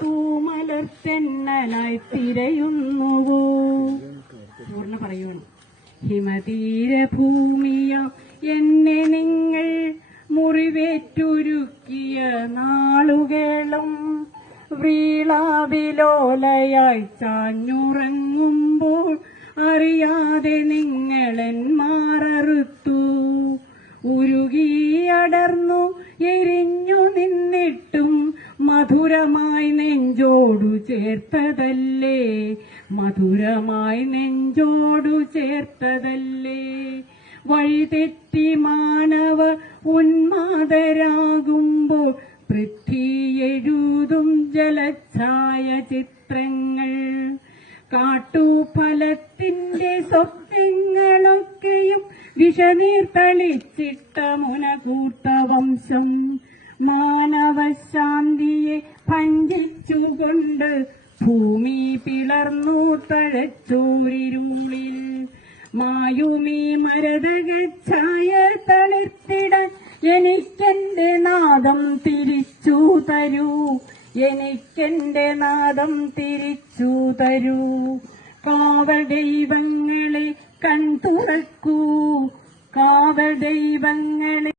തൂമലർത്തെന്നലായി തിരയുന്നുവോ? പൂർണ്ണ പറയുവാണ്. ഹിമതീരഭൂമിയ എന്നെ നിങ്ങൾ മുറിവേറ്റുരുക്കിയ നാളുകളും വ്രീളാവിലോലയായി ചാഞ്ഞുറങ്ങുമ്പോൾ അറിയാതെ നിങ്ങളെൻ മാററുത്തു. ഉരുകിയടർന്നു എരിഞ്ഞു നിന്നിട്ടും മധുരമായി നെഞ്ചോടു ചേർത്തതല്ലേ, മധുരമായി നെഞ്ചോടു ചേർത്തതല്ലേ. വഴിതെറ്റി മാനവ ഉന്മാദരാകുമ്പോൾ പൃഥ്വിയെഴുതും ജലഛായ ചിത്രങ്ങൾ. കാട്ടുഫലത്തിന്റെ സ്വപ്നങ്ങളൊക്കെയും വിഷനീർ തളിച്ചിട്ട മുനകൂർത്ത വംശം. മാനവശാന്തിയെ ഭഞ്ജിച്ചുകൊണ്ട് ഭൂമി പിളർന്നു തഴച്ചോരിരുളിൽ. മായുമീ മരതകഛായ തളിർത്തിടാൻ എനിക്കെന്റെ നാദം തിരിച്ചു തരൂ, എനിക്കെന്റെ നാദം തിരിച്ചു തരൂ. കാവൽ ദൈവങ്ങളെ കൺതുറക്കൂ, കാവൽ ദൈവങ്ങളെ